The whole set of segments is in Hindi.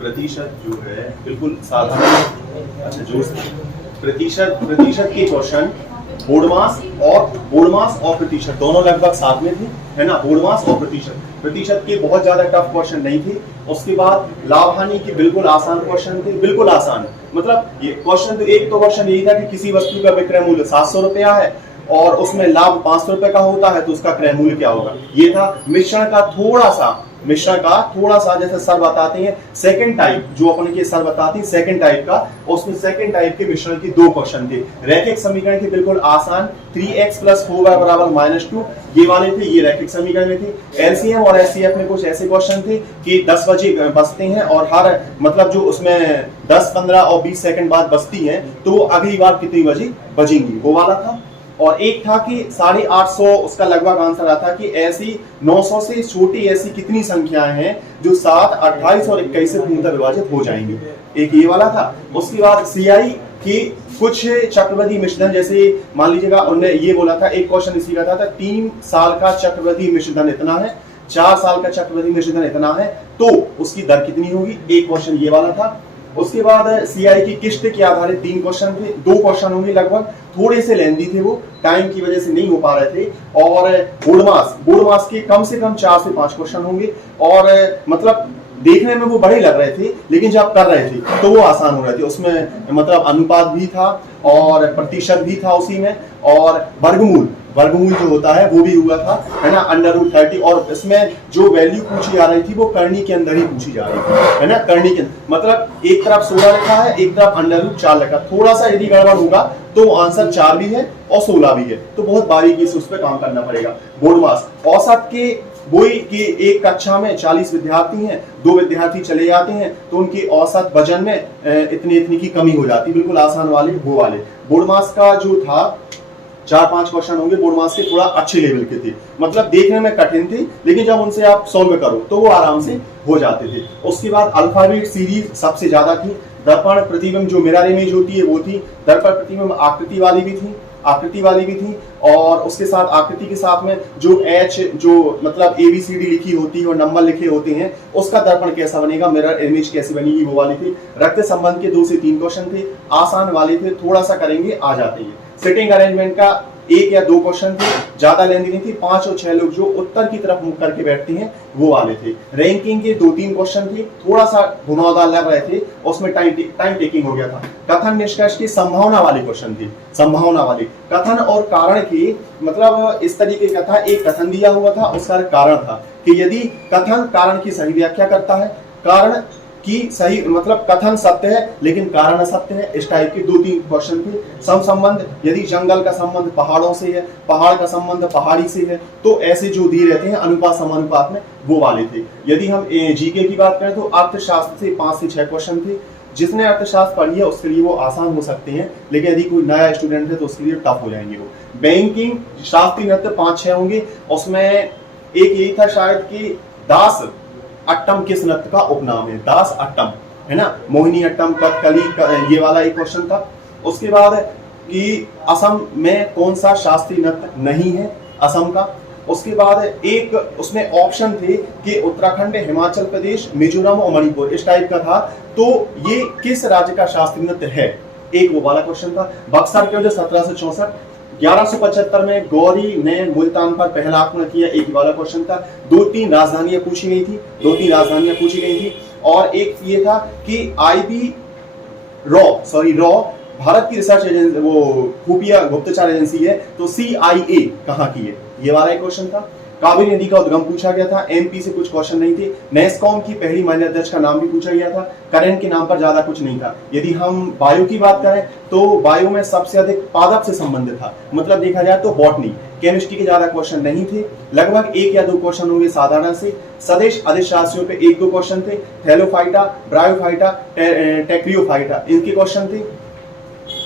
प्रतिशत जो है बिल्कुल साधारण। अच्छा जो प्रतिशत के क्वेश्चन बोर्ड मास और प्रतिशत दोनों लगभग साथ में थे, है ना। बोर्ड मास और प्रतिशत के बहुत ज्यादा टफ क्वेश्चन नहीं थे। उसके बाद लाभ हानि के बिल्कुल आसान क्वेश्चन थे, बिल्कुल आसान। मतलब ये क्वेश्चन तो एक तो क्वेश्चन यही था कि किसी वस्तु का विक्रय मूल्य 700 रुपया है और उसमें लाभ 500 रुपए का होता है, तो उसका क्रय मूल्य क्या होगा। ये था। मिश्रण का थोड़ा सा जैसे सर बताते हैं सेकंड टाइप, जो अपन के सर बताते हैं सेकंड टाइप का, उसमें सेकंड टाइप के मिश्रण के 2 क्वेश्चन थे। रैखिक समीकरण के बिल्कुल आसान 3x + 4y = -2 ये वाले थे, ये रैखिक समीकरण में थे। एलसीएम और एचसीएफ में कुछ ऐसे क्वेश्चन थे कि 10 बजे बचते हैं और हर मतलब जो उसमें 10, 15 और 20 सेकंड बाद बचती हैं, तो वो अगली बार कितनी बजे बजेंगी, वो वाला था। और एक था कि 850, उसका लगभग आंसर आता कि ऐसी 900 से छोटी ऐसी कितनी संख्याएं हैं जो 7, 28 और 21 से पूर्णतः विभाजित हो जाएंगी, एक ये वाला था। उसके बाद सीआई की कुछ चक्रवृद्धि मिश्रण, जैसे मान लीजिएगा उन्होंने ये बोला था, एक क्वेश्चन इसी का था 3 साल का चक्रवृद्धि मिश्रण इतना है, 4 साल का चक्रवृद्धि मिश्रण इतना है, तो उसकी दर कितनी होगी, एक क्वेश्चन ये वाला था। उसके बाद सीआई की किस्त के आधारित 3 क्वेश्चन थे, 2 क्वेश्चन होंगे, लगभग थोड़े से लेंदी थे, वो टाइम की वजह से नहीं हो पा रहे थे। और बोर्ड मास के कम से कम 4 से 5 क्वेश्चन होंगे और मतलब देखने में वो बड़े लग रहे थे, लेकिन जब कर रहे थे तो वो आसान हो रहे थे। उसमें मतलब अनुपात भी था और प्रतिशत भी था उसी में, और वर्गमूल जो होता है वो भी हुआ था, है ना, √30। और इसमें जो वैल्यू पूछी जा रही थी वो करनी के अंदर ही पूछी जा रही थी, है ना, करनी के मतलब एक तरफ 16 लिखा है, एक तरफ √4 लिखा। थोड़ा सा यदि गड़बड़ होगा तो आंसर 4 भी है और 16 भी है, तो बहुत बारीकी से उस पर काम करना पड़ेगा। बोर्ड मास औसत के वही कि एक कक्षा में 40 विद्यार्थी हैं, 2 विद्यार्थी चले जाते हैं तो उनकी औसत वजन में इतनी की कमी हो जाती, बिल्कुल आसान वाले वो वाले। बोर्ड मास का जो था 4-5 क्वेश्चन होंगे बोर्ड मास के, थोड़ा अच्छे लेवल के थे, मतलब देखने में कठिन थे, लेकिन जब उनसे आप सॉल्व करो तो वो आराम से हो जाते थे। उसके बाद अल्फाबेट सीरीज सबसे ज्यादा थी। दर्पण प्रतिबिंब जो मिरर इमेज होती है वो थी। दर्पण प्रतिबिंब आकृति वाली भी थी और उसके साथ आकृति के साथ में जो H जो मतलब ABCD लिखी होती है और नंबर लिखे होते हैं, उसका दर्पण कैसा बनेगा, मिरर इमेज कैसी बनेगी, वो वाली थी। रक्त संबंध के 2 से 3 क्वेश्चन थे, आसान वाले थे, थोड़ा सा करेंगे आ जाते हैं। सिटिंग अरेंजमेंट का 1 या 2 क्वेश्चन थे, ज्यादा लेंदी नहीं थी। 5 और 6 लोग जो उत्तर की तरफ मुख करके बैठते हैं वो वाले थे। रैंकिंग के 2-3 क्वेश्चन थे, थोड़ा सा घुमावदार लग रहे थे, उसमें टाइम टेकिंग हो गया था। कथन निष्कर्ष की संभावना वाले क्वेश्चन थे, संभावना वाले। कथन और कारण की मतलब इस तरीके का था, एक कथन दिया हुआ था, उसका कारण था कि यदि कथन कारण की सही व्याख्या करता है, कारण की सही मतलब कथन सत्य है लेकिन कारण असत्य है, इस टाइप के 2-3 क्वेश्चन थे। संबंध, यदि जंगल का संबंध पहाड़ों से है, पहाड़ का संबंध पहाड़ी से है, तो ऐसे जो दिए रहते हैं अनुपात समानुपात में, वो वाले थे। यदि हम जीके की बात करें तो अर्थशास्त्र से 5 से 6 क्वेश्चन थे। जिसने अर्थशास्त्र पढ़ी है उसके लिए वो आसान हो सकते हैं, लेकिन यदि कोई नया स्टूडेंट है तो उसके लिए टफ हो जाएंगे वो। बैंकिंग शास्त्रीय नृत्य 5-6 होंगे, उसमें एक यही था शायद कि दास अट्टम किस नृत्य का उपनाम है, दास अट्टम, है ना, मोहिनी अट्टम, कथकली, ये वाला एक क्वेश्चन था। उसके बाद कि असम में कौन सा शास्त्रीय नृत्य नहीं है, असम का। उसके बाद एक उसमें ऑप्शन थे कि उत्तराखंड, हिमाचल प्रदेश, मिजोरम और मणिपुर, इस टाइप का था, तो ये किस राज्य का शास्त्रीय नृत्य है, एक वो वाला क्वेश्चन था। बक्सर के जो 1764, 1175 में गौरी ने मुल्तान पर पहला आक्रमण किया, एक वाला क्वेश्चन था। 2-3 राजधानियां पूछी गई थी, और एक ये था कि रॉ भारत की रिसर्च एजेंसी, वो खुफिया गुप्तचर एजेंसी है, तो CIA कहाँ की है, ये वाला एक क्वेश्चन था। कावेरी नदी का उद्गम पूछा गया था, MP से कुछ क्वेश्चन नहीं थे। नेस्कॉम की पहली महिला अध्यक्ष का नाम भी पूछा गया था। करंट के नाम पर ज्यादा कुछ नहीं था। यदि हम बायो की बात करें तो बायो में सबसे अधिक पादप से संबंधित था, मतलब देखा जाए तो बॉटनी। केमिस्ट्री के ज्यादा क्वेश्चन नहीं थे, लगभग 1 या 2 क्वेश्चन होंगे साधारण से। सदेश अधिश राशियों पे 1-2 क्वेश्चन थे। थैलोफाइटा, ब्रायोफाइटा, टेक्रियोफाइटा, इनके क्वेश्चन थे।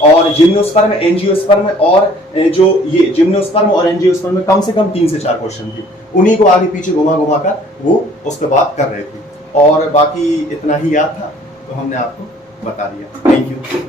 और जिम्नोस्पर्म, एंजियोस्पर्म, और जो ये जिम्नोस्पर्म और एंजियोस्पर्म में कम से कम 3 से 4 क्वेश्चन थे। उन्हीं को आगे पीछे घुमा कर वो उसके बाद कर रहे थे, और बाकी इतना ही याद था तो हमने आपको बता दिया। Thank you.